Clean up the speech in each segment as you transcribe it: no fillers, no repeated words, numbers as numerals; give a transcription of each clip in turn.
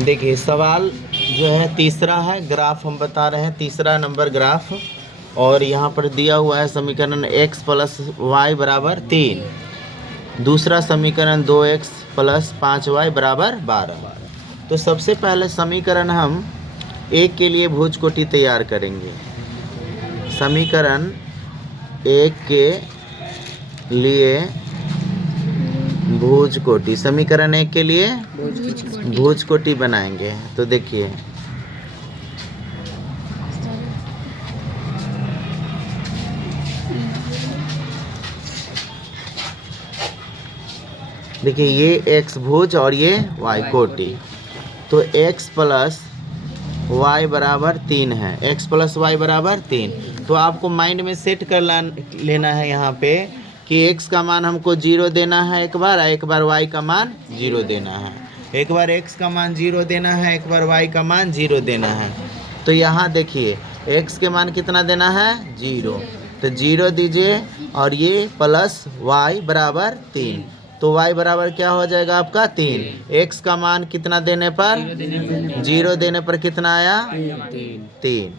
देखिए सवाल जो है तीसरा है, ग्राफ हम बता रहे हैं, तीसरा नंबर ग्राफ। और यहाँ पर दिया हुआ है समीकरण x प्लस वाई बराबर 3, दूसरा समीकरण 2x प्लस 5y बराबर 12। तो सबसे पहले समीकरण हम एक के लिए भुज कोटि तैयार करेंगे। समीकरण एक के लिए भुज कोटि, समीकरण एक के लिए भुज कोटि बनाएंगे। तो देखिए ये x भुज और ये y कोटि। तो x प्लस y बराबर 3 है, x प्लस वाई बराबर 3। तो आपको माइंड में सेट कर लेना है यहाँ पे कि x का मान हमको 0 देना है एक बार, एक बार y का मान 0 देना है। एक बार x का मान 0 देना है, एक बार y का मान 0 देना है। तो यहाँ देखिए x के मान कितना देना है 0, तो 0 दीजिए और ये प्लस y बराबर 3। तो y बराबर क्या हो जाएगा आपका 3। x का मान कितना देने पर 0 देने पर कितना आया 3।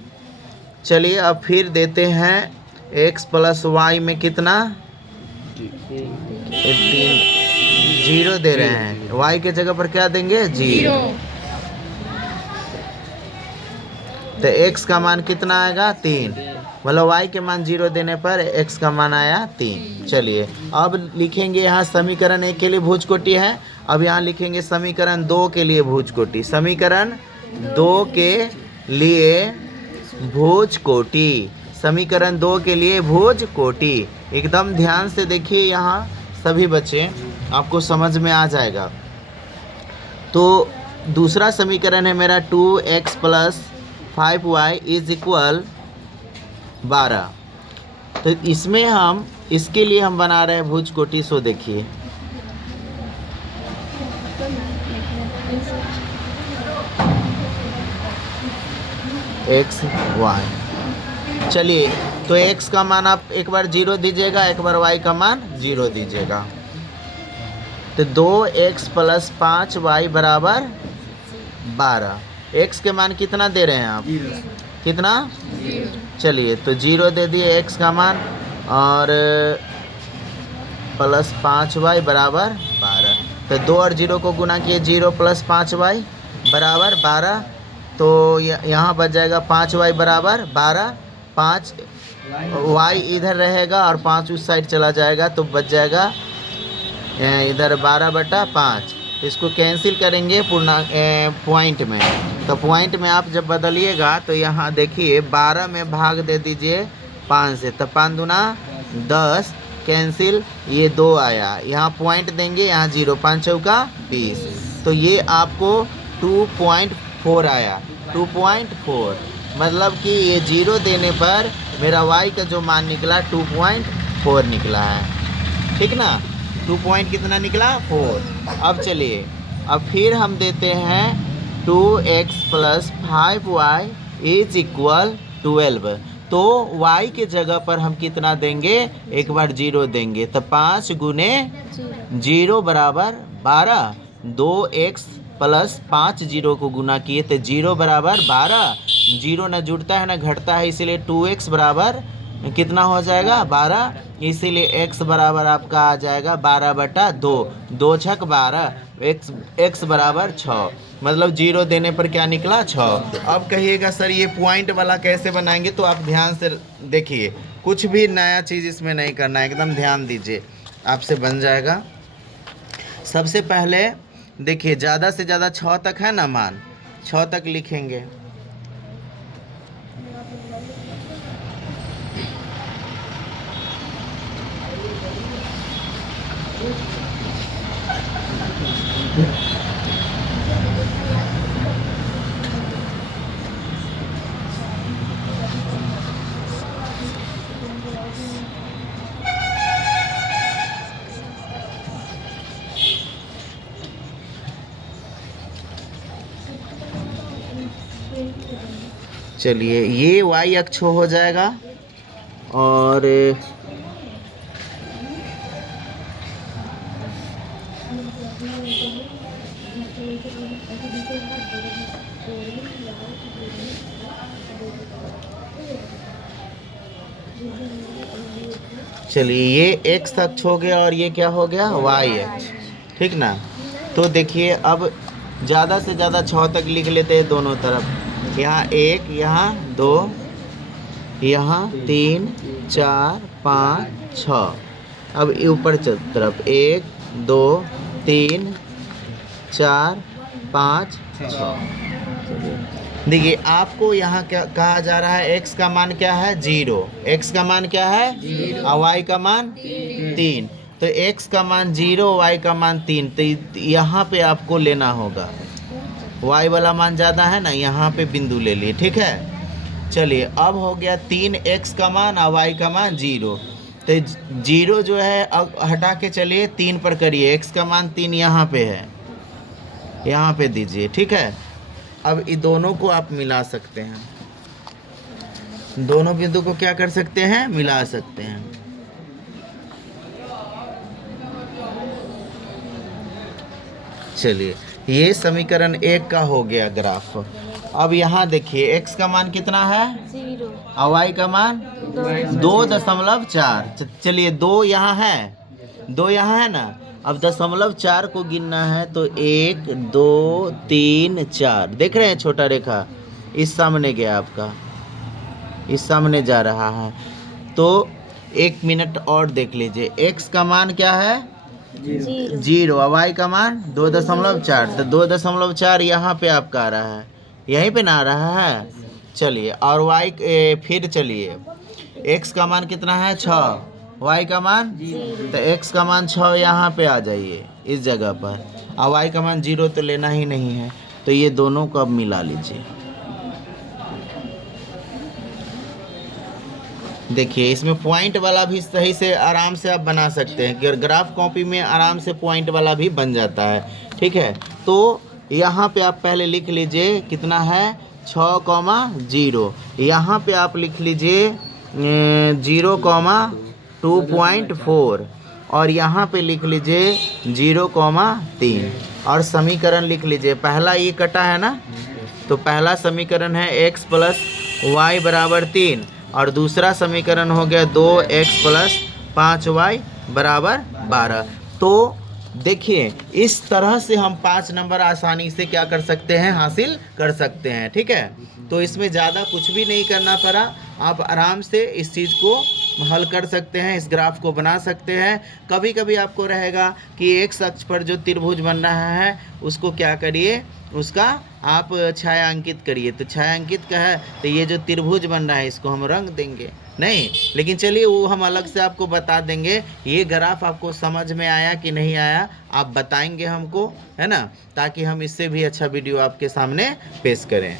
चलिए अब फिर देते हैं x प्लस वाई में कितना 3, 0 दे रहे हैं, y के जगह पर क्या देंगे 0। तो x का मान कितना आएगा 3, मतलब y के मान 0 देने पर x का मान आया 3। चलिए अब लिखेंगे यहाँ समीकरण एक के लिए भुज कोटि है, अब यहाँ लिखेंगे समीकरण 2 के लिए भुज कोटि। समीकरण 2 के लिए भुज कोटि, समीकरण 2 के लिए भुज कोटि। एकदम ध्यान से देखिए यहाँ सभी बच्चे, आपको समझ में आ जाएगा। तो दूसरा समीकरण है मेरा 2x plus 5y is equal 12। तो इसमें हम इसके लिए हम बना रहे हैं भुज कोटि। सो देखिए x y, चलिए तो x का मान आप एक बार 0 दीजिएगा, एक बार y का मान 0 दीजिएगा। तो 2x प्लस 5y बराबर 12। x के मान कितना दे रहे हैं आप कितना, चलिए तो 0 दे दिए x का मान और प्लस 5y बराबर 12। तो 2 और 0 को गुना किए, 0 प्लस 5y बराबर 12। तो यहाँ बच जाएगा 5y बराबर 12, 5 y इधर रहेगा और 5 उस साइड चला जाएगा, तो बच जाएगा इधर 12/5। इसको कैंसिल करेंगे पूर्णांक पॉइंट में। तो पॉइंट में आप जब बदलिएगा तो यहाँ देखिए 12 में भाग दे दीजिए 5 से, तो 5 दूना 10, कैंसिल, ये 2 आया, यहाँ पॉइंट देंगे, यहाँ 0, 5 चौका 20। तो ये आपको 2.4 आया, 2.4। मतलब कि ये 0 देने पर मेरा y का जो मान निकला 2.4 निकला है, ठीक ना। 2 पॉइंट कितना निकला 4। अब चलिए अब फिर हम देते हैं 2x plus 5y is equal 12। तो y के जगह पर हम कितना देंगे, एक बार 0 देंगे। तो 5 गुने 0 बराबर 12, 2x प्लस 5 0 को गुना किए तो 0 बराबर 12। 0 ना जुड़ता है ना घटता है, इसीलिए 2x बराबर कितना हो जाएगा 12। इसीलिए x बराबर आपका आ जाएगा 12/2, 2 छक 12, x बराबर 6। मतलब 0 देने पर क्या निकला 6। अब कहिएगा सर ये पॉइंट वाला कैसे बनाएंगे, तो आप ध्यान से देखिए, कुछ भी नया चीज़ इसमें नहीं करना है, एकदम ध्यान दीजिए, आपसे बन जाएगा। सबसे पहले देखिए ज़्यादा से ज़्यादा 6 तक है ना मान, 6 तक लिखेंगे। चलिए ये y अक्ष हो जाएगा और चलिए ये x अक्ष हो गया और ये क्या हो गया y अक्ष, ठीक ना। तो देखिए अब ज़्यादा से ज़्यादा 6 तक लिख लेते हैं दोनों तरफ। यहाँ 1, यहाँ 2, यहाँ 3, 4, 5, 6। अब ऊपर तरफ 1, 2, 3, 4, 5, 6। देखिए आपको यहाँ क्या कहा जा रहा है, x का मान क्या है 0, x का मान क्या है 0 और y का मान 3। तो x का मान 0, y का मान 3। तो यहाँ पे आपको लेना होगा, y वाला मान ज़्यादा है ना, यहाँ पे बिंदु ले लिए, ठीक है। चलिए अब हो गया 3x का मान और y का मान 0। तो 0 जो है अब हटा के चलिए 3 पर करिए, x का मान 3 यहाँ पे है, यहाँ पे दीजिए, ठीक है। अब इन दोनों को आप मिला सकते हैं, दोनों बिंदु को क्या कर सकते हैं, मिला सकते हैं। चलिए ये समीकरण 1 का हो गया ग्राफ। अब यहाँ देखिए x का मान कितना है 0 और y का मान 2.4। चलिए 2 यहाँ है, 2 यहाँ है ना। अब 0.4 को गिनना है तो 1, 2, 3, 4 देख रहे हैं, छोटा रेखा इस सामने गया आपका, इस सामने जा रहा है। तो 1 मिनट और देख लीजिए, x का मान क्या है 0 और y का मान 2.4। तो 2.4 यहाँ पे आपका आ रहा है, यहीं पे ना आ रहा है। चलिए और y फिर चलिए x का मान कितना है 6, y का मान, तो x का मान 6 यहाँ पे आ जाइए इस जगह पर, और y का मान 0 तो लेना ही नहीं है। तो ये दोनों को अब मिला लीजिए। देखिए इसमें पॉइंट वाला भी सही से आराम से आप बना सकते हैं, ग्राफ कॉपी में आराम से पॉइंट वाला भी बन जाता है, ठीक है। तो यहाँ पे आप पहले लिख लीजिए कितना है 6,0। यहाँ पे आप लिख लीजिए 0,2.4 और यहाँ पे लिख लीजिए 0,3 और समीकरण लिख लीजिए। पहला ये कटा है ना, तो पहला समीकरण है x + y = 3 और दूसरा समीकरण हो गया 2x + 5y = 12। तो देखिए इस तरह से हम 5 नंबर आसानी से क्या कर सकते हैं, हासिल कर सकते हैं, ठीक है। तो इसमें ज़्यादा कुछ भी नहीं करना पड़ा, आप आराम से इस चीज़ को हल कर सकते हैं, इस ग्राफ को बना सकते हैं। कभी कभी आपको रहेगा कि एक अक्ष पर जो त्रिभुज बन रहा है उसको क्या करिए, उसका आप छायांकित करिए। तो छायांकित का है तो ये जो त्रिभुज बन रहा है इसको हम रंग देंगे नहीं, लेकिन चलिए वो हम अलग से आपको बता देंगे। ये ग्राफ आपको समझ में आया कि नहीं आया आप बताएंगे हमको, है ना, ताकि हम इससे भी अच्छा वीडियो आपके सामने पेश करें।